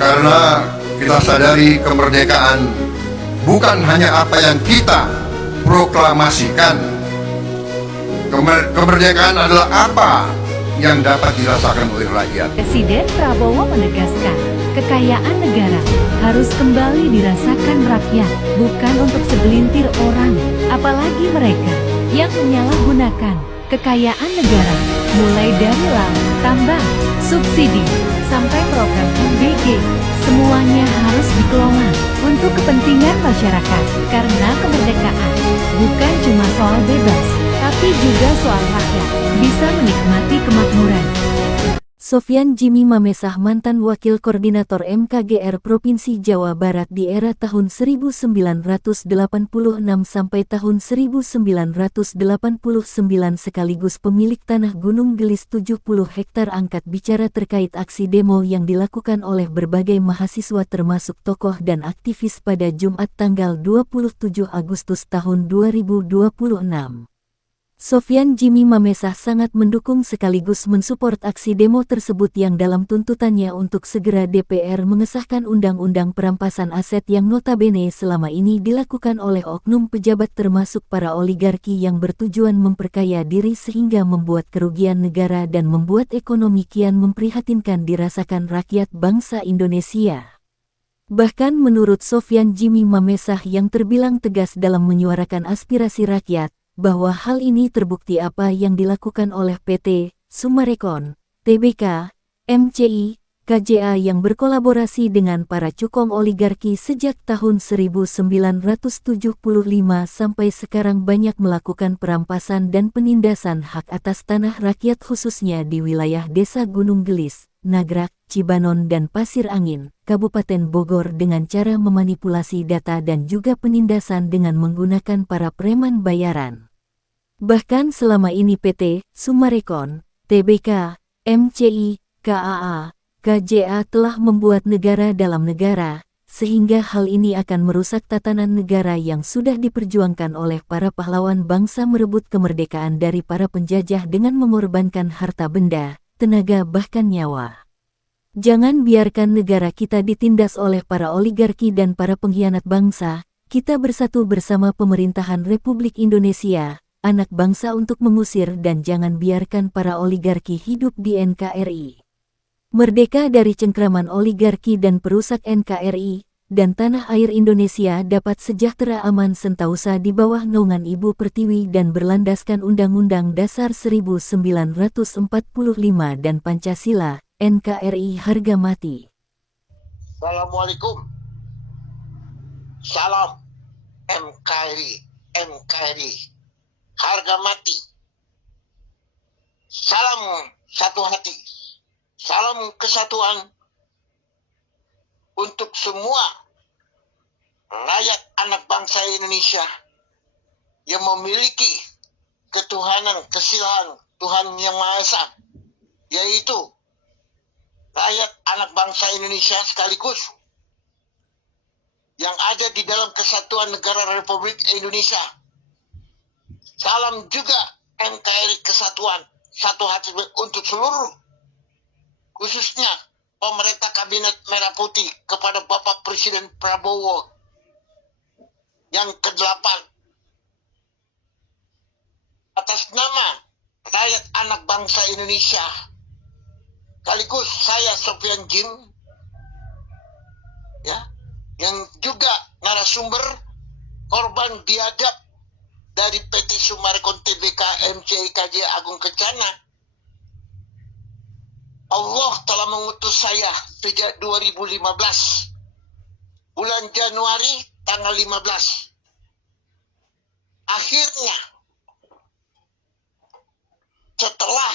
Karena kita sadari kemerdekaan bukan hanya apa yang kita proklamasikan. Kemerdekaan adalah apa yang dapat dirasakan oleh rakyat. Presiden Prabowo menegaskan, kekayaan negara harus kembali dirasakan rakyat, bukan untuk segelintir orang, apalagi mereka yang menyalahgunakan kekayaan negara, mulai dari laut, tambang, subsidi, sampai program MBG, semuanya harus dikelola untuk kepentingan masyarakat, karena kemerdekaan bukan cuma soal bebas, tapi juga soal rakyat bisa menikmati kemakmuran. Sofyan Jimmy Mamesah, mantan Wakil Koordinator MKGR Provinsi Jawa Barat di era tahun 1986 sampai tahun 1989 sekaligus pemilik tanah Gunung Gelis 70 hektar, angkat bicara terkait aksi demo yang dilakukan oleh berbagai mahasiswa termasuk tokoh dan aktivis pada Jumat tanggal 27 Agustus tahun 2026. Sofyan Jimmy Mamesah sangat mendukung sekaligus mensupport aksi demo tersebut yang dalam tuntutannya untuk segera DPR mengesahkan undang-undang perampasan aset yang notabene selama ini dilakukan oleh oknum pejabat termasuk para oligarki yang bertujuan memperkaya diri sehingga membuat kerugian negara dan membuat ekonomi kian memprihatinkan dirasakan rakyat bangsa Indonesia. Bahkan menurut Sofyan Jimmy Mamesah yang terbilang tegas dalam menyuarakan aspirasi rakyat, bahwa hal ini terbukti apa yang dilakukan oleh PT Summarecon, Tbk, MCI, KJA yang berkolaborasi dengan para cukong oligarki sejak tahun 1975 sampai sekarang banyak melakukan perampasan dan penindasan hak atas tanah rakyat khususnya di wilayah Desa Gunung Gelis, Nagrak, Cibanon dan Pasir Angin, Kabupaten Bogor dengan cara memanipulasi data dan juga penindasan dengan menggunakan para preman bayaran. Bahkan selama ini PT Summarecon, Tbk, MCI, KAA, KJA telah membuat negara dalam negara, sehingga hal ini akan merusak tatanan negara yang sudah diperjuangkan oleh para pahlawan bangsa merebut kemerdekaan dari para penjajah dengan mengorbankan harta benda, tenaga bahkan nyawa. Jangan biarkan negara kita ditindas oleh para oligarki dan para pengkhianat bangsa. Kita bersatu bersama pemerintahan Republik Indonesia, anak bangsa untuk mengusir dan jangan biarkan para oligarki hidup di NKRI. Merdeka dari cengkraman oligarki dan perusak NKRI, dan tanah air Indonesia dapat sejahtera aman sentausa di bawah naungan Ibu Pertiwi dan berlandaskan Undang-Undang Dasar 1945 dan Pancasila, NKRI harga mati. Assalamualaikum. Salam NKRI. Harga mati. Salam satu hati. Salam kesatuan untuk semua rakyat anak bangsa Indonesia yang memiliki ketuhanan, kesilahan Tuhan Yang Maha Esa, yaitu rakyat anak bangsa Indonesia sekaligus yang ada di dalam Kesatuan Negara Republik Indonesia. Salam juga NKRI Kesatuan Satu Hati untuk seluruh, khususnya pemerintah Kabinet Merah Putih kepada Bapak Presiden Prabowo yang ke-8. Atas nama rakyat anak bangsa Indonesia, sekaligus saya Sofyan Jin, yang juga narasumber korban biadab dari PT Summarecon Tbk MCIKJ Agung Kencana. Allah telah mengutus saya sejak 2015 bulan Januari tanggal 15. Akhirnya setelah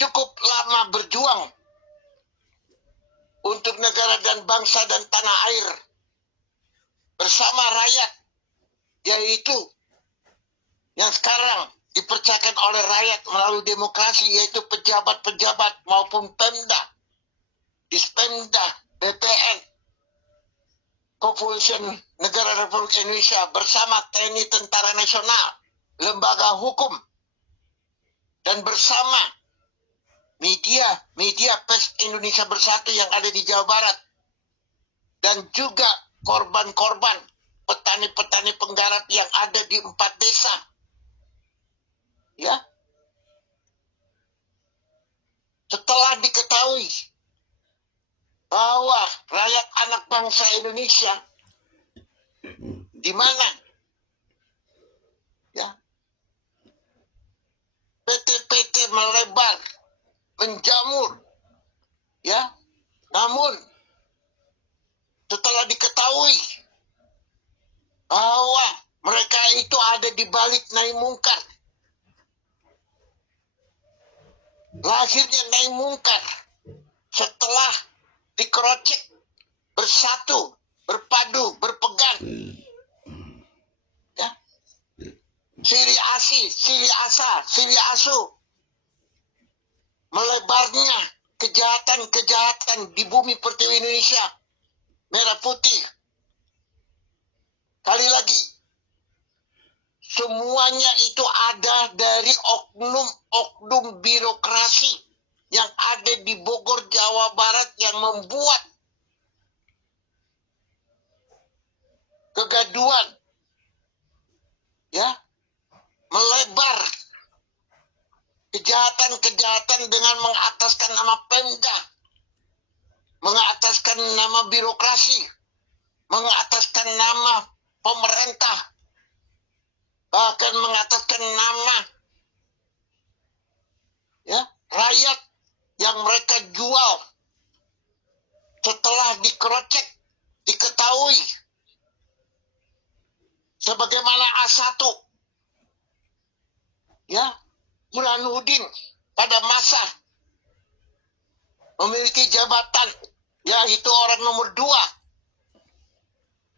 cukup lama berjuang untuk negara dan bangsa dan tanah air bersama rakyat, yaitu yang sekarang dipercayakan oleh rakyat melalui demokrasi, yaitu pejabat-pejabat maupun Pemda, Dispemda, BPN, Kepolisian Negara Republik Indonesia bersama TNI Tentara Nasional, lembaga hukum, dan bersama media pers Indonesia Bersatu yang ada di Jawa Barat, dan juga korban-korban petani-petani penggarap yang ada di 4 desa. Setelah diketahui bahwa rakyat anak bangsa Indonesia di mana PT-PT melebar, menjamur, namun setelah diketahui bahwa mereka itu ada di balik naik mungkar, lahirnya naik mungkar setelah dikerocek, bersatu, berpadu, berpegang, silih asi, silih asa, silih asu, melebarnya kejahatan-kejahatan di bumi pertiwi Indonesia merah putih. Kali lagi, semuanya itu ada dari oknum birokrasi yang ada di Bogor, Jawa Barat yang membuat kegaduhan, melebar kejahatan-kejahatan dengan mengataskan nama Pemda, mengataskan nama birokrasi, mengataskan nama pemerintah, bahkan mengataskan nama rakyat yang mereka jual setelah dikerocek, diketahui sebagaimana A1 Burhanuddin pada masa memiliki jabatan, yaitu orang nomor 2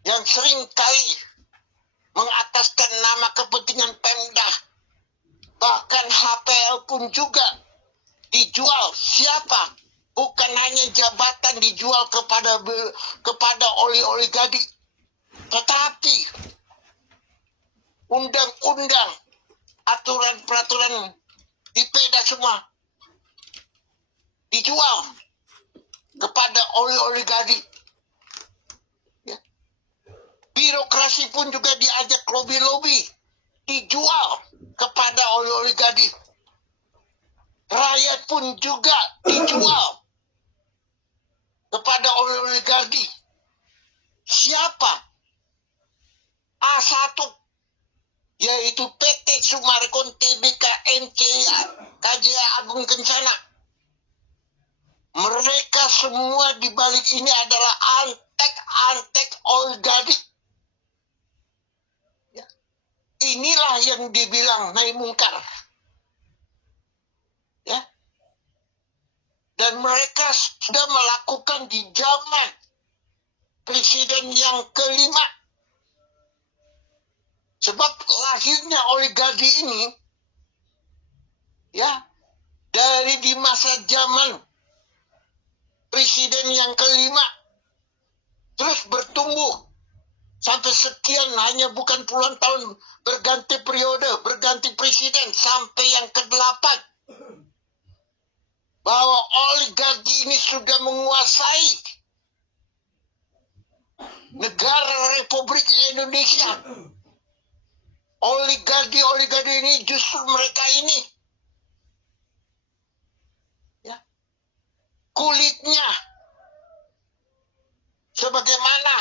yang sering kali mengataskan nama kepentingan Pemda, bahkan HPL pun juga dijual. Siapa? Bukan hanya jabatan dijual kepada oligarki, tetapi undang-undang, aturan-peraturan di Pemda semua dijual kepada oligarki. Birokrasi pun juga diajak lobby-lobby dijual kepada oligarki. Rakyat pun juga dijual kepada oligarki. Siapa? A1, yaitu PT Sumarekon Tbk NC KJA Agung Kencana. Mereka semua di balik ini adalah antek oligarki. Ya. Inilah yang dibilang naik mungkar. Ya. Dan mereka sudah melakukan di zaman presiden yang kelima. Sebab lahirnya oligarki ini, ya, dari di masa zaman presiden yang kelima, terus bertumbuh sampai sekian, hanya bukan puluhan tahun, berganti periode, berganti presiden, sampai yang ke-8. Bahwa oligarki ini sudah menguasai negara Republik Indonesia. Oligarki ini justru mereka ini, ya, kulitnya sebagaimana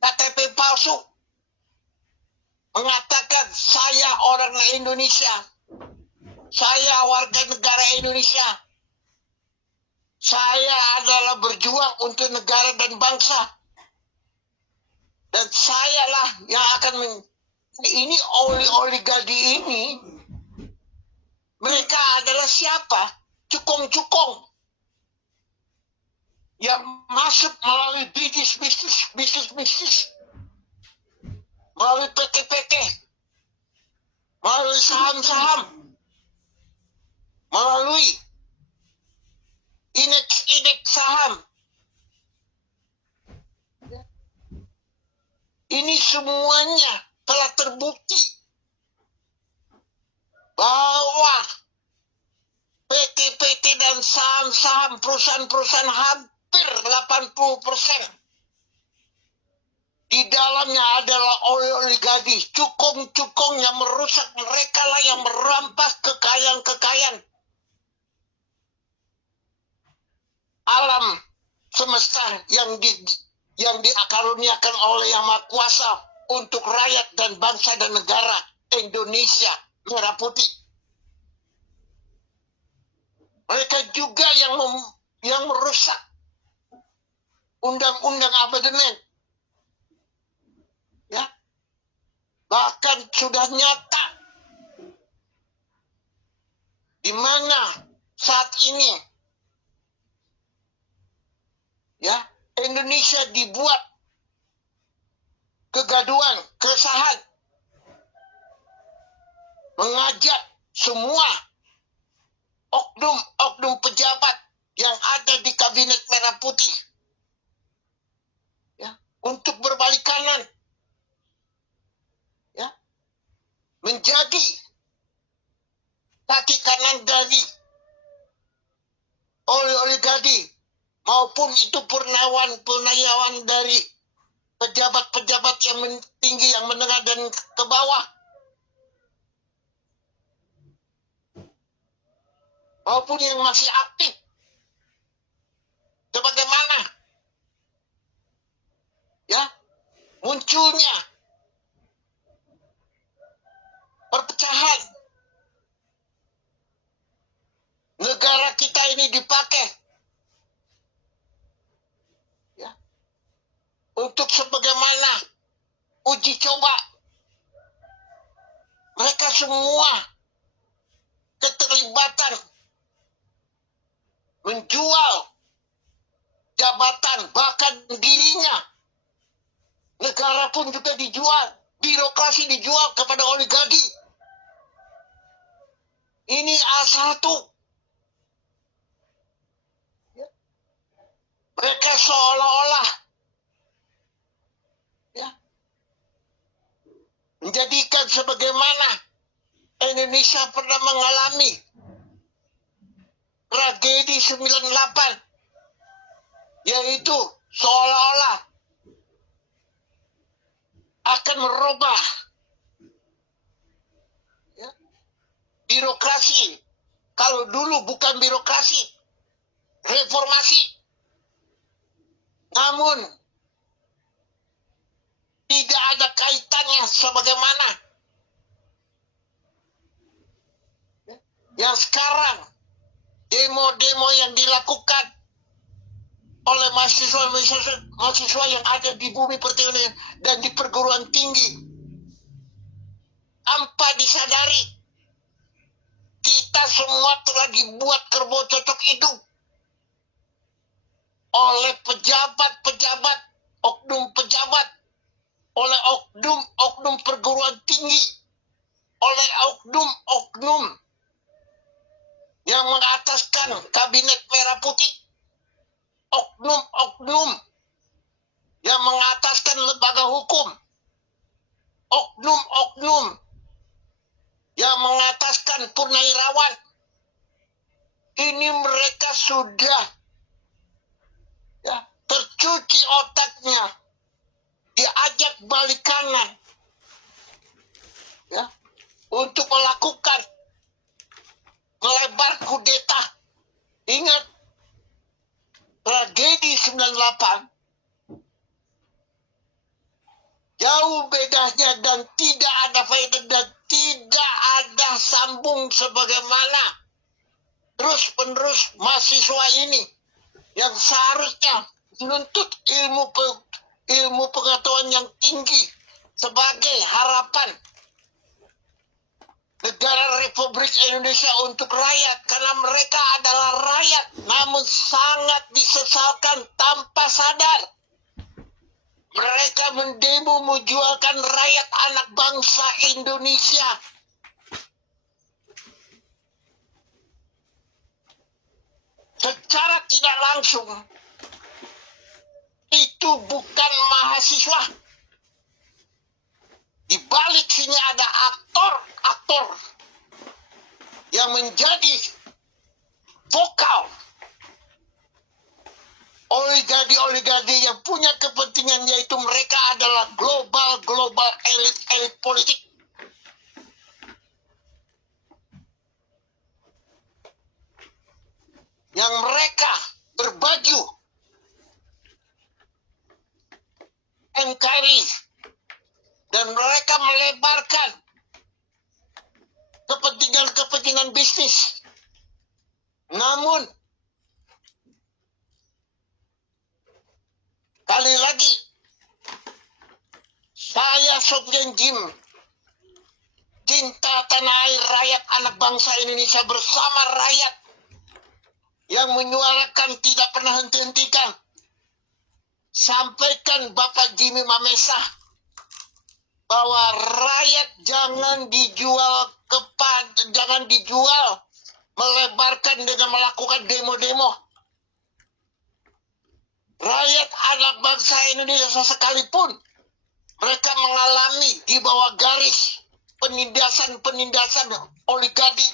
KTP palsu mengatakan saya orang Indonesia, saya warga negara Indonesia, saya adalah berjuang untuk negara dan bangsa, dan sayalah yang akan ini oligarki ini. Mereka adalah siapa? Cukong-cukong yang masuk melalui bisnis, melalui PT-PT, melalui saham-saham, melalui indeks saham. Ini semuanya telah terbukti bahwa PT-PT dan saham-saham perusahaan-perusahaan hampir 80% di dalamnya adalah oligarki, cukong-cukong yang merusak. Mereka lah yang merampas kekayaan-kekayaan alam semesta yang dikaruniakan oleh Yang Maha Kuasa untuk rakyat dan bangsa dan negara Indonesia merah putih. Mereka juga yang merusak undang-undang amandemen. Ya. Bahkan sudah nyata di mana saat ini, ya, Indonesia dibuat kegaduhan, keresahan, mengajak semua oknum pejabat yang ada di kabinet merah putih, ya, untuk berbalik kanan, ya, menjadi kaki kanan dari oligarki, maupun itu purnayawan dari pejabat-pejabat yang tinggi, yang menengah dan ke bawah, maupun yang masih aktif. Sebagaimana, ya, munculnya perpecahan negara kita ini dipakai, ya, untuk sebagaimana uji coba. Mereka semua keterlibatan menjual jabatan, bahkan dirinya. Negara pun juga dijual, birokrasi dijual kepada oligarki. Ini A1. Mereka seolah-olah, ya, menjadikan sebagaimana Indonesia pernah mengalami tragedi 98, yaitu seolah-olah akan merubah birokrasi. Kalau dulu bukan birokrasi, reformasi. Namun, tidak ada kaitannya sebagaimana yang sekarang demo-demo yang dilakukan oleh mahasiswa yang ada di bumi pertiwi dan di perguruan tinggi. Tanpa disadari, kita semua telah dibuat kerbau cocok hidung oleh pejabat-pejabat, oknum pejabat, oleh oknum perguruan tinggi, oleh oknum yang mengataskan kabinet merah putih, oknum yang mengataskan lembaga hukum, oknum yang mengataskan purnawirawan. Ini mereka sudah tercuci otaknya, diajak balik kanan untuk melakukan melebar kudeta. Ingat tragedi 98, jauh bedanya dan tidak ada faedah dan tidak ada sambung sebagaimana terus-menerus mahasiswa ini yang seharusnya menuntut ilmu pengetahuan yang tinggi sebagai harapan negara Republik Indonesia untuk rakyat, karena mereka adalah rakyat namun sangat disesalkan tanpa sadar. Mereka mendemo menjualkan rakyat anak bangsa Indonesia. Secara tidak langsung, itu bukan mahasiswa. Di balik sini ada aktor-aktor yang menjadi vokal. Oligarki yang punya kepentingan, yaitu mereka adalah global elit politik. Yang mereka berbaju NKRI dan mereka melebarkan kepentingan bisnis. Namun kali lagi, saya Sofyan Jim, cinta tanah air, rakyat anak bangsa Indonesia bersama rakyat yang menyuarakan tidak pernah henti-hentikan. Sampaikan Bapak Jimmy Mamesa bahwa rakyat jangan dijual melebarkan dengan melakukan demo-demo. Rakyat anak bangsa Indonesia sekalipun mereka mengalami di bawah garis penindasan oligarki,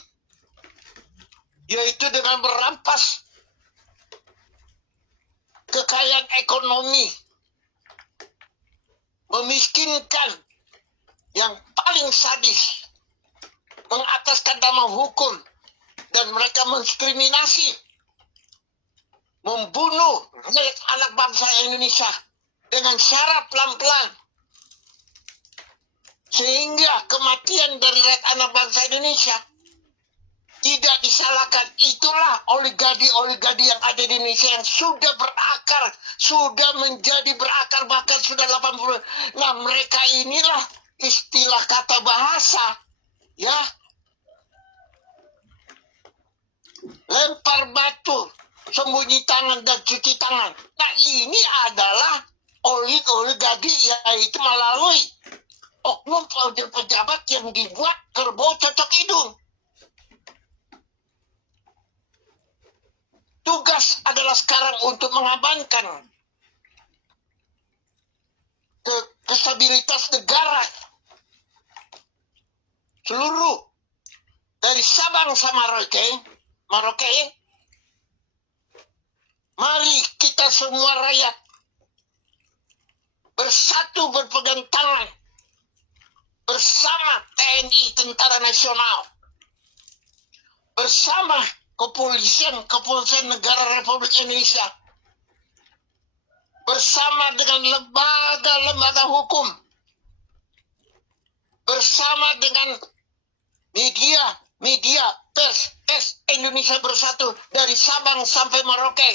yaitu dengan merampas kekayaan ekonomi, memiskinkan yang paling sadis, mengataskan nama hukum, dan mereka mendiskriminasi, membunuh rakyat anak bangsa Indonesia dengan syarat pelan-pelan, sehingga kematian dari rakyat anak bangsa Indonesia tidak disalahkan. Itulah oligarki yang ada di Indonesia yang sudah berakar, sudah menjadi berakar, bahkan sudah 80. Nah, mereka inilah istilah kata bahasa, ya, lempar batu, sembunyi tangan dan cuci tangan. Nah, ini adalah oligarki, yaitu melalui oknum pejabat yang dibuat kerbau cocok hidung. Tugas adalah sekarang untuk mengamankan stabilitas negara seluruh dari Sabang sampai Merauke. Mari kita semua rakyat bersatu, berpegang tangan bersama TNI, Tentara Nasional, bersama kepolisian negara Republik Indonesia, bersama dengan lembaga-lembaga hukum, bersama dengan media pers Indonesia Bersatu dari Sabang sampai Merauke,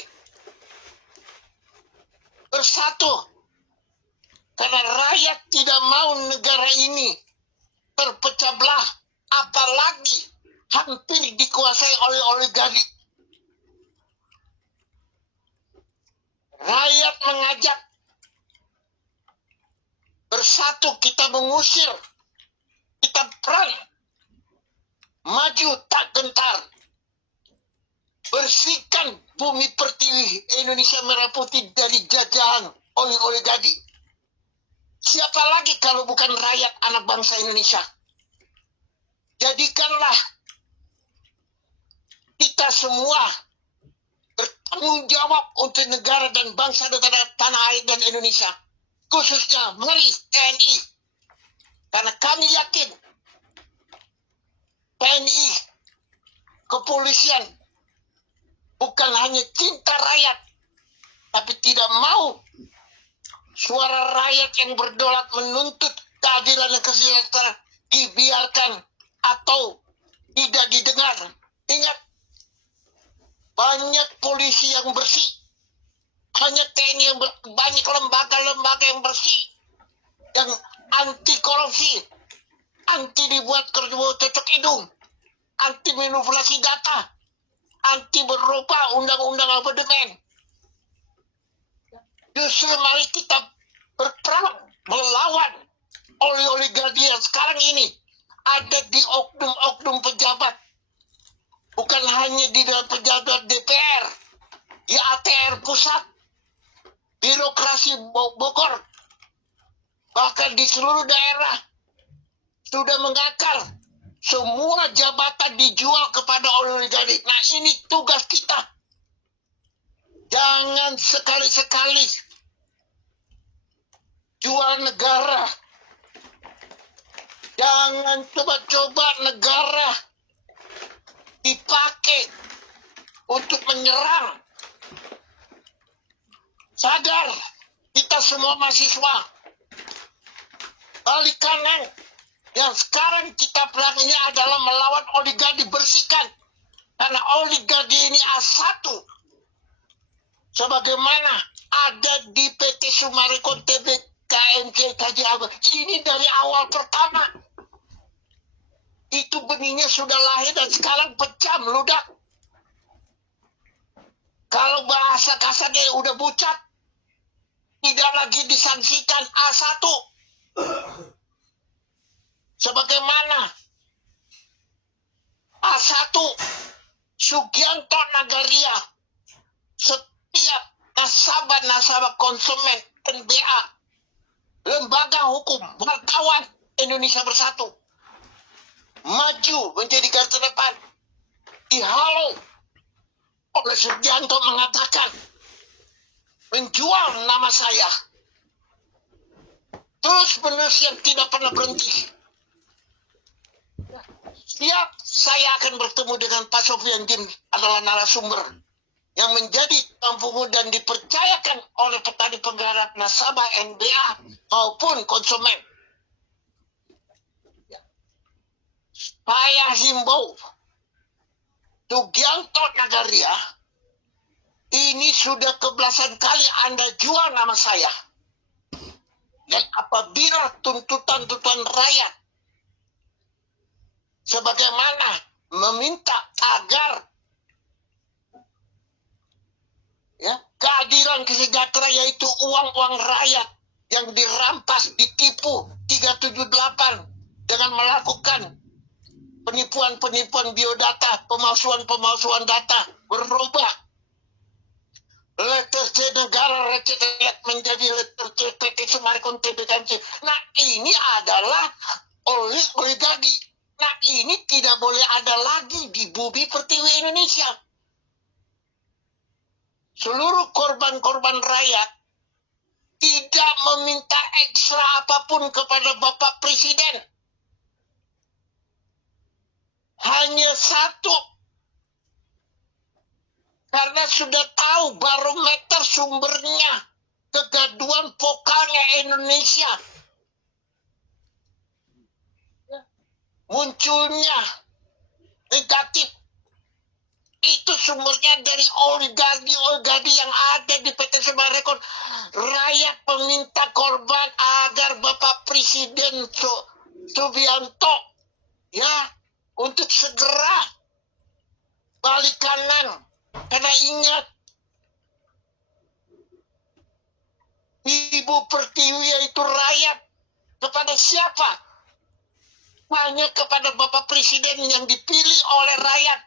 bersatu karena rakyat tidak mau negara ini terpecah belah, apalagi hampir dikuasai oleh oligarki. Rakyat mengajak bersatu, kita mengusir, kita perang, maju tak gentar, bersihkan bumi pertiwi Indonesia Merah Putih dari jajahan oleh oligarki. Siapa lagi kalau bukan rakyat anak bangsa Indonesia? Jadikanlah kita semua bertanggung jawab untuk negara dan bangsa negara tanah air dan Indonesia. Khususnya mari TNI. Karena kami yakin TNI, kepolisian, bukan hanya cinta rakyat, tapi tidak mau suara rakyat yang berdaulat menuntut keadilan dan kesejahteraan dibiarkan atau tidak didengar. Ingat, banyak polisi yang bersih, banyak TNI yang banyak lembaga-lembaga yang bersih, yang anti korupsi, anti dibuat kerja cocok hidung, anti manipulasi data, anti berubah undang-undang amandemen. Justru mari kita berperang melawan oligarki yang sekarang ini ada di oknum-oknum pejabat. Bukan hanya di dalam pejabat DPR, di ATR pusat, birokrasi Bogor, bahkan di seluruh daerah sudah mengakar. Semua jabatan dijual kepada oligarki. Nah, ini tugas kita. Jangan sekali-sekali jual negara. Jangan coba-coba negara dipakai untuk menyerang. Sadar, kita semua mahasiswa. Balik kanan. Yang sekarang kita perang ini adalah melawan oligarki, bersihkan. Karena oligarki ini A1. Sebagaimana ada di PT Summarecon, TB, KMK, KJAB. Ini dari awal pertama. Itu benihnya sudah lahir dan sekarang pecah, meludak. Kalau bahasa kasarnya udah bucat, tidak lagi disangsikan A1. Sebagaimana A1 Sugianto Nagaria, setiap nasabah konsumen NBA, lembaga hukum, wartawan Indonesia Bersatu maju menjadi garda depan, dihalau oleh Sugianto mengatakan menjual nama saya, terus menerus yang tidak pernah berhenti. Siap, saya akan bertemu dengan Pak Sofian Dim, adalah narasumber yang menjadi tampung dan dipercayakan oleh petani penggarap nasabah NBA maupun konsumen. Saya himbau Sugianto Nagaria, ini sudah kebelasan kali Anda jual nama saya. Dan apabila tuntutan rakyat sebagaimana meminta agar keadilan kesejahteraan, yaitu uang-uang rakyat yang dirampas, ditipu 378 dengan melakukan penipuan biodata, pemalsuan data, berubah letter C negara recet menjadi letter C PT Summarecon TBKMC. Nah, ini adalah oligarki. Nah, ini tidak boleh ada lagi di bumi pertiwi Indonesia. Seluruh korban-korban rakyat tidak meminta ekstra apapun kepada Bapak Presiden. Hanya satu Karena sudah tahu barometer sumbernya, kegaduhan vokalnya Indonesia. Munculnya negatif. Itu sumbernya dari oligarki yang ada di PT Semen Rekon. Rakyat meminta korban agar Bapak Presiden Subianto ya untuk segera balik kanan. Karena ingat, Ibu Pertiwi yaitu rakyat. Kepada siapa? Hanya kepada Bapak Presiden yang dipilih oleh rakyat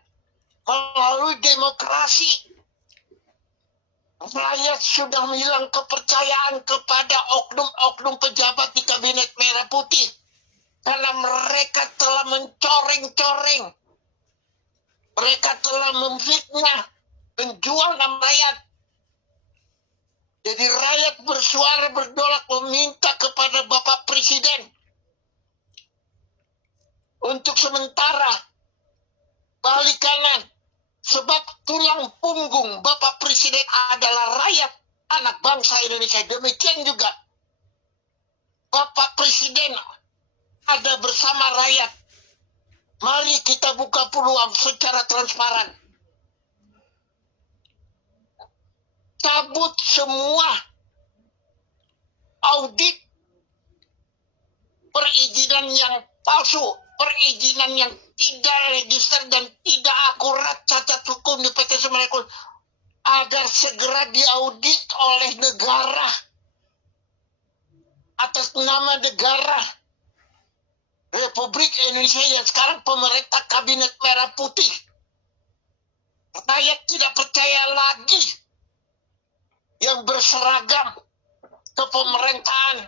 melalui demokrasi. Rakyat sudah hilang kepercayaan kepada oknum-oknum pejabat di Kabinet Merah Putih. Karena mereka telah mencoreng-coreng. Mereka telah memfitnah, menjual nama rakyat. Jadi rakyat bersuara berdolak meminta kepada Bapak Presiden untuk sementara balik kanan. Sebab tulang punggung Bapak Presiden adalah rakyat, anak bangsa Indonesia. Demikian juga Bapak Presiden ada bersama rakyat. Mari kita buka peluang secara transparan. Cabut semua audit perizinan yang palsu, perizinan yang tidak register dan tidak akurat, cacat hukum di PT Semen Rekon agar segera diaudit oleh negara atas nama negara Republik Indonesia yang sekarang pemerintah Kabinet Merah Putih. Rakyat tidak percaya lagi yang berseragam ke pemerintahan.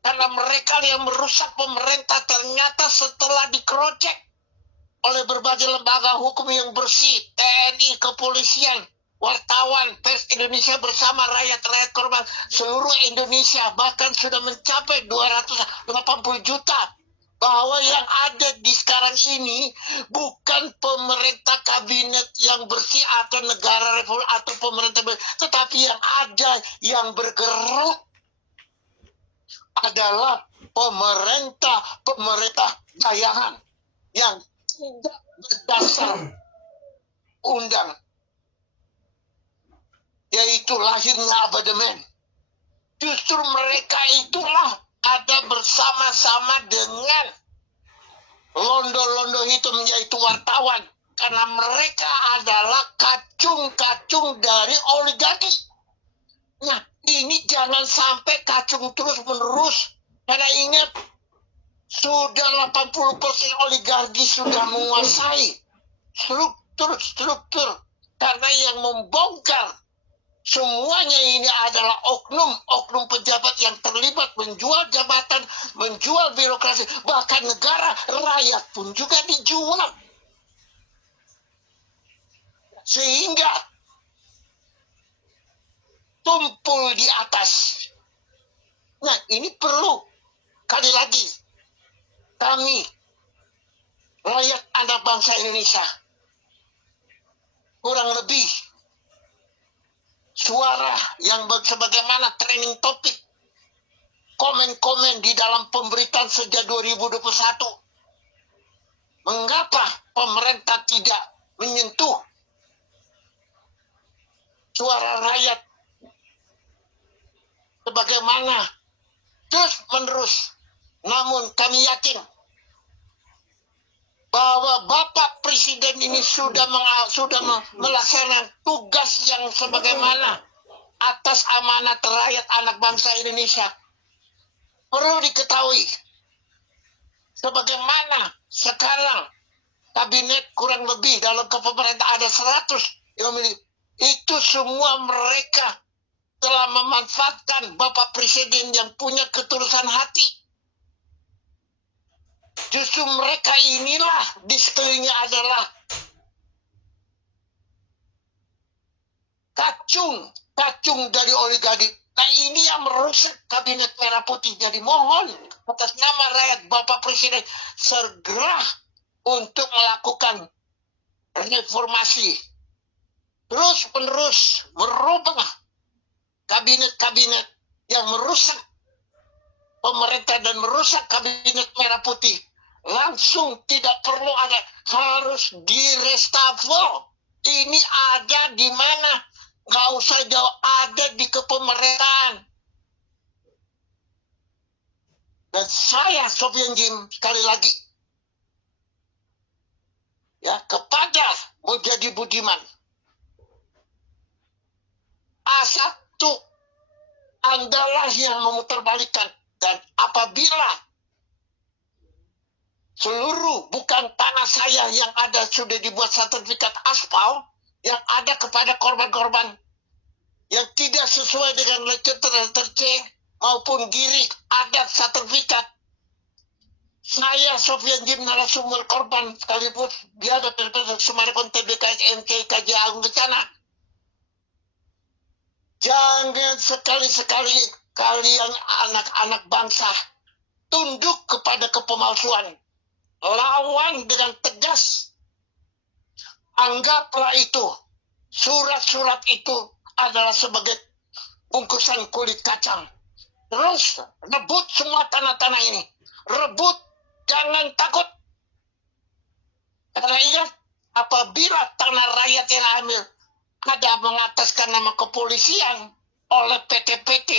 Karena mereka yang merusak pemerintah ternyata setelah dikerocek oleh berbagai lembaga hukum yang bersih, TNI, kepolisian, wartawan, pers Indonesia bersama rakyat korban seluruh Indonesia bahkan sudah mencapai 280 juta. Bahwa yang ada di sekarang ini bukan pemerintah kabinet yang bersih atau negara republik atau pemerintah tetapi yang ada yang bergerak adalah pemerintah bayangan yang tidak berdasar undang, yaitu lahirnya amandemen. Justru mereka itulah ada bersama-sama dengan londo-londo hitam yaitu wartawan. Karena mereka adalah kacung-kacung dari oligarki. Nah, ini jangan sampai kacung terus-menerus. Karena ingat, sudah 80% oligarki sudah menguasai struktur. Karena yang membongkar semuanya ini adalah oknum pejabat yang terlibat menjual jabatan, menjual birokrasi, bahkan negara, rakyat pun juga dijual. Sehingga tumpul di atas. Nah, ini perlu, kali lagi, kami, rakyat anak bangsa Indonesia, kurang lebih, suara yang sebagaimana trending topik, komen-komen di dalam pemberitaan sejak 2021. Mengapa pemerintah tidak menyentuh suara rakyat sebagaimana terus-menerus. Namun kami yakin bahwa Bapak Presiden ini sudah melaksanakan tugas yang sebagaimana atas amanat rakyat anak bangsa Indonesia. Perlu diketahui, sebagaimana sekarang kabinet kurang lebih dalam kepemerintahan ada 100 yang itu semua mereka telah memanfaatkan Bapak Presiden yang punya ketulusan hati. Justru mereka inilah di sekelilingnya adalah kacung dari oligarki. Nah, ini yang merusak Kabinet Merah Putih. Jadi mohon atas nama rakyat Bapak Presiden segera untuk melakukan reformasi terus-menerus merubah kabinet-kabinet yang merusak pemerintah dan merusak kabinet merah putih. Langsung tidak perlu ada, harus direstafel. Ini ada di mana? Nggak usah jauh, ada di kepemerintahan. Dan saya Sofian Jim sekali lagi ya kepada Mujadi Budiman, A1 Andalah yang memutarbalikkan, dan apabila seluruh bukan tanah saya yang ada sudah dibuat sertifikat aspal yang ada kepada korban-korban yang tidak sesuai dengan letter C maupun girik adat sertifikat. Saya Sofian Jim narasumber korban sekalipun dia ada Sumarekon TBKS MK KJ Agung Kencana. Jangan sekali-sekali kalian anak-anak bangsa tunduk kepada kepemalsuan. Lawan dengan tegas. Anggaplah itu, surat-surat itu adalah sebagai bungkusan kulit kacang. Terus rebut semua tanah-tanah ini. Rebut, jangan takut. Karena ingat, apabila tanah rakyat yang ambil ada mengataskan nama kepolisian oleh PT-PT,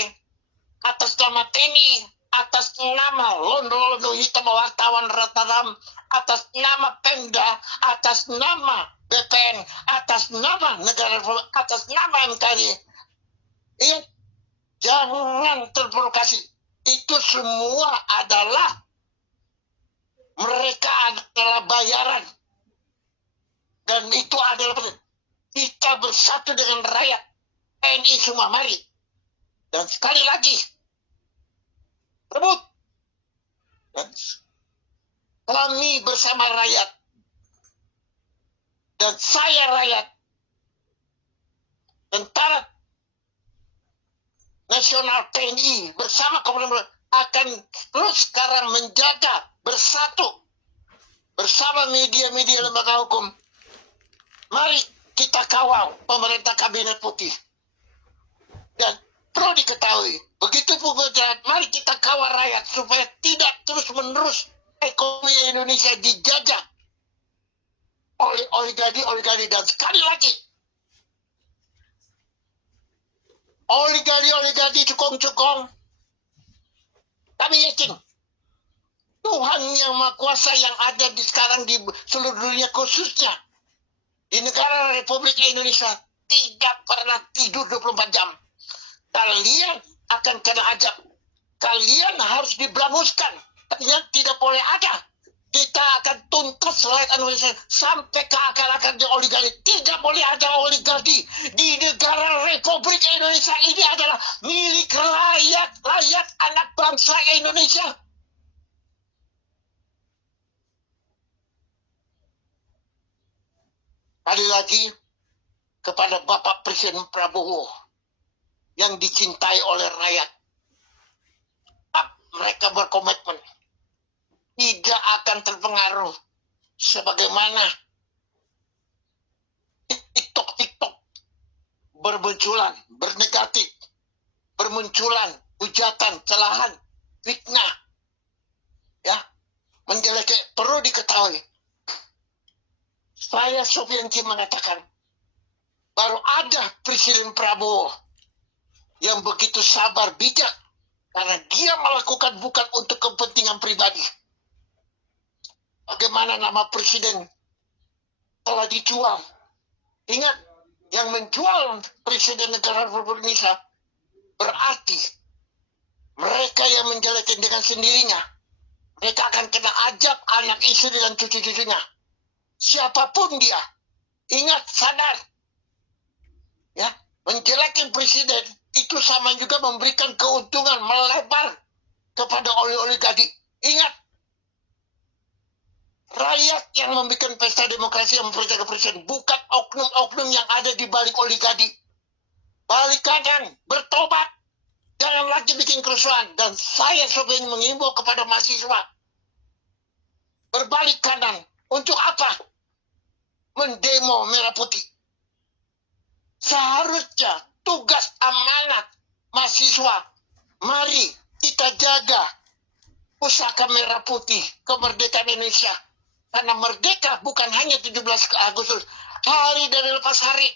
atas nama TNI, atas nama londo-londo hitam wartawan Rotterdam, atas nama Pemda, atas nama BPN, atas nama negara, atas nama MKI. Ingat, jangan terprovokasi. Itu semua adalah mereka adalah bayaran. Dan itu adalah kita bersatu dengan rakyat. TNI semua mari. Dan sekali lagi, rebut. Dan kami bersama rakyat. Dan saya rakyat. Tentara Nasional TNI bersama komandan akan terus sekarang menjaga bersatu bersama media-media lembaga hukum. Mari kita kawal pemerintah kabinet putih. Dan perlu diketahui, begitu pun mari kita kawal rakyat supaya tidak terus-menerus ekonomi Indonesia dijajah oleh oligarki. Dan sekali lagi, oligarki cukong-cukong, kami yakin Tuhan yang Maha Kuasa yang ada di sekarang di seluruh dunia, khususnya di negara Republik Indonesia, tidak pernah tidur 24 jam. Kalian akan kena ajab. Kalian harus dibelamuskan. Kalian tidak boleh ada. Kita akan tuntas rakyat Indonesia sampai ke akar-akar di oligarki. Tidak boleh ada oligarki di negara Republik Indonesia. Ini adalah milik rakyat anak bangsa Indonesia. Kali lagi kepada Bapak Presiden Prabowo yang dicintai oleh rakyat. Mereka berkomitmen tidak akan terpengaruh sebagaimana TikTok bermunculan, bernegatif, bermunculan, hujatan, celahan, fitnah, ya, menjelek. Perlu diketahui, saya Sofian Jim mengatakan baru ada Presiden Prabowo yang begitu sabar, bijak, karena dia melakukan bukan untuk kepentingan pribadi. Bagaimana nama presiden telah dijual. Ingat, yang menjual presiden negara Republik Indonesia berarti mereka yang menjelekan dengan sendirinya. Mereka akan kena ajab anak istri dan cucu-cucunya. Siapapun dia, ingat, sadar. Ya, menjelekan presiden itu sama juga memberikan keuntungan melebar kepada oligarki. Ingat, rakyat yang membuat pesta demokrasi yang mempercayai presiden, bukan oknum-oknum yang ada di balik oligarki. Balik kanan, bertobat, jangan lagi bikin kerusuhan. Dan saya sebenarnya mengimbau kepada mahasiswa, berbalik kanan. Untuk apa? Mendemo merah putih. Seharusnya tugas amanat mahasiswa, mari kita jaga pusaka merah putih kemerdekaan Indonesia. Karena merdeka bukan hanya 17 Agustus, hari dari lepas hari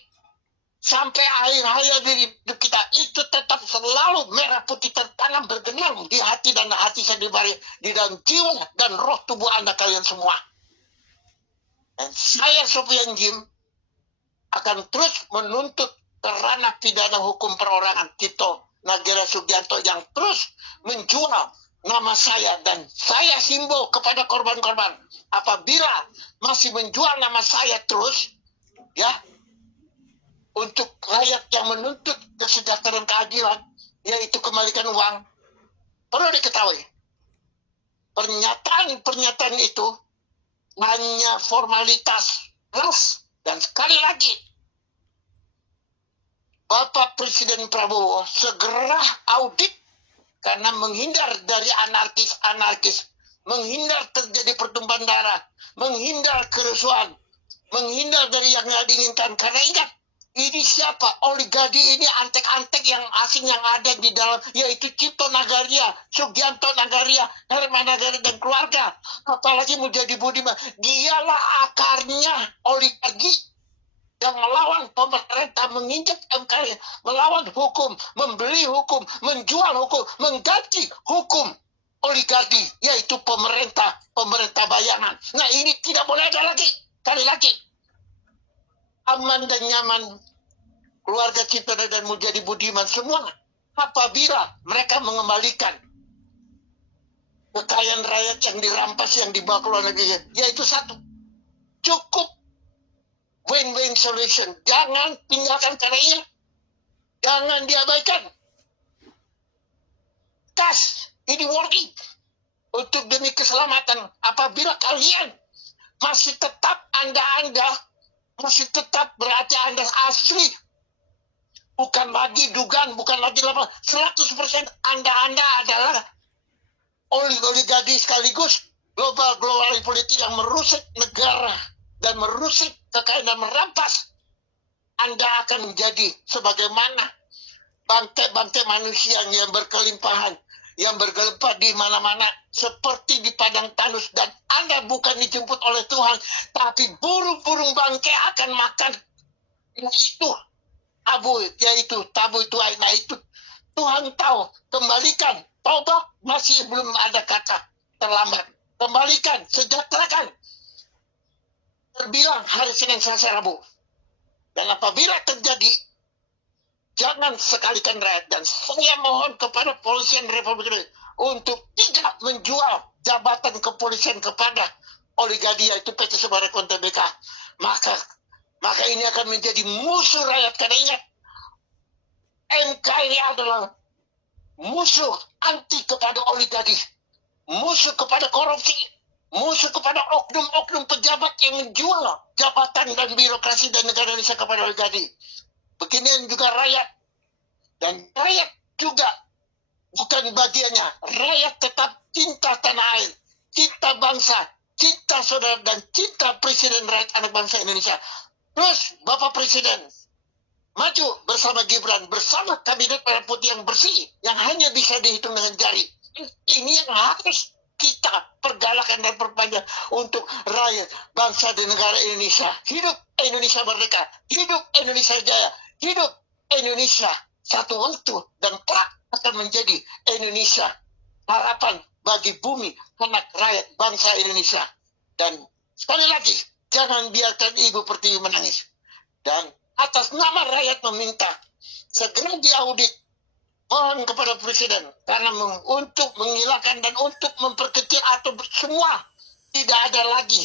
sampai akhir hayat hidup kita, itu tetap selalu merah putih tertanam bergenang di hati dan hati saya di dalam jiwa dan roh tubuh Anda kalian semua. Dan saya Sofian Jim akan terus menuntut kerana pidana hukum perorangan Tito Nagara Sugianto yang terus menjual nama saya, dan saya himbau kepada korban-korban, apabila masih menjual nama saya terus, ya, untuk rakyat yang menuntut kesejahteraan keadilan, yaitu kembalikan uang, perlu diketahui, pernyataan itu hanya formalitas ras. Dan sekali lagi, Bapak Presiden Prabowo segera audit, karena menghindar dari anarkis, menghindar terjadi pertumpahan darah, menghindar kerusuhan, menghindar dari yang nggak diinginkan. Karena ingat, ini siapa? Oligarki ini antek-antek yang asing yang ada di dalam, yaitu Cipto Nagaria, Sugianto Nagaria, Herman Nagaria, dan keluarga. Apalagi Mujadi Budiman. Dialah akarnya oligarki yang melawan pemerintah, menginjak MKR, melawan hukum, membeli hukum, menjual hukum, mengganti hukum oligarki, yaitu pemerintah bayangan. Nah, ini tidak boleh ada lagi. Sekali lagi, aman dan nyaman keluarga Cipta dan Mujadi Budiman semua apabila mereka mengembalikan kekayaan rakyat yang dirampas, yang dibawa ke luar negeri, yaitu satu, cukup win-win solution. Jangan tinggalkan karya, jangan diabaikan. Kas, ini warning untuk demi keselamatan. Apabila kalian masih tetap Anda masih tetap berarti Anda asli, bukan lagi dugaan, bukan lagi lapor, 100% Anda adalah oligarki sekaligus global politik yang merusak negara dan merusak kekayaan dan merampas. Anda akan menjadi sebagaimana bangkai-bangkai manusia yang berkelimpahan, yang bergelimpah di mana-mana seperti di padang tandus, dan Anda bukan dijemput oleh Tuhan, tapi burung-burung bangkai akan makan itu abu, yaitu tabu itu. Nah, itu Tuhan tahu. Kembalikan, tobat, masih belum ada kata terlambat. Kembalikan, sejahterakan. Terbilang hari Senin, Selasa, Rabu. Dan apabila terjadi, jangan sekalikan rakyat. Dan saya mohon kepada Polisian Republik Indonesia untuk tidak menjual jabatan kepolisian kepada oligarki, yaitu PT Summarecon Tbk. Maka ini akan menjadi musuh rakyat. Karena ingat, NKRI adalah musuh anti kepada oligarki, musuh kepada korupsi, musuh kepada oknum-oknum pejabat yang menjual jabatan dan birokrasi dan negara Indonesia kepada oligarki. Beginian juga rakyat. Dan rakyat juga bukan bagiannya. Rakyat tetap cinta tanah air, cinta bangsa, cinta saudara, dan cinta Presiden rakyat anak bangsa Indonesia. Terus Bapak Presiden maju bersama Gibran, bersama kabinet merah putih yang bersih, yang hanya bisa dihitung dengan jari. Ini yang harus kita pergalakan dan perpanjang untuk rakyat bangsa dan negara Indonesia. Hidup Indonesia merdeka, hidup Indonesia jaya, hidup Indonesia satu waktu, dan kelak akan menjadi Indonesia harapan bagi bumi anak rakyat bangsa Indonesia. Dan sekali lagi, jangan biarkan Ibu Pertiwi menangis. Dan atas nama rakyat meminta segera diaudit, mohon kepada Presiden, karena untuk menghilangkan dan untuk memperkecil atau semua tidak ada lagi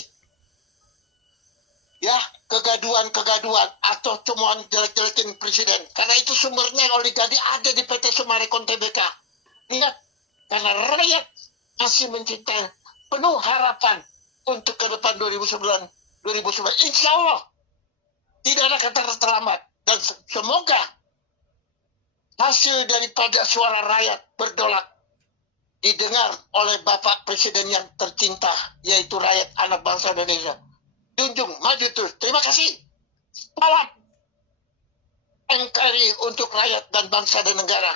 ya kegaduhan atau cuma jelek-jelekin Presiden. Karena itu sumbernya oligarki ada di PT Summarecon Tbk. Ingat, karena rakyat masih mencintai, penuh harapan untuk ke depan 2009. Insya Allah tidak ada kata terlambat, dan semoga hasil daripada suara rakyat berdolak didengar oleh Bapak Presiden yang tercinta, yaitu rakyat anak bangsa Indonesia. Junjung maju terus. Terima kasih. Salam. NKRI untuk rakyat dan bangsa dan negara.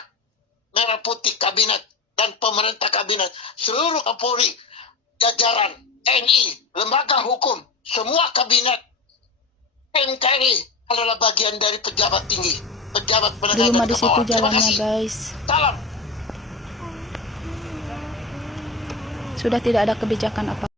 Merah putih kabinet dan pemerintah kabinet, seluruh Kapolri, jajaran TNI, lembaga hukum, semua kabinet NKRI adalah bagian dari pejabat tinggi, pejabat menengah Belum dan ada ke bawah. situ Terima jalannya, kasih. guys. Salam. Sudah tidak ada kebijakan apa.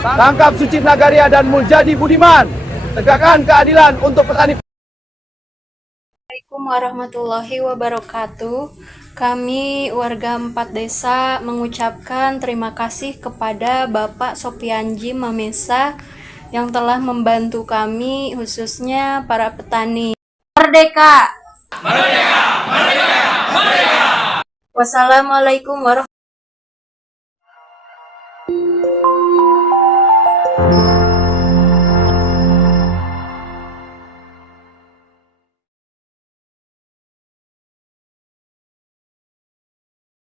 Tangkap Sucit Nagaria dan Muljadi Budiman. Tegakkan keadilan untuk petani. Assalamualaikum warahmatullahi wabarakatuh. Kami warga 4 desa mengucapkan terima kasih kepada Bapak Sopianji Mamesa yang telah membantu kami, khususnya para petani. Merdeka! Merdeka! Merdeka! Merdeka! Wassalamualaikum warahmatullahi wabarakatuh.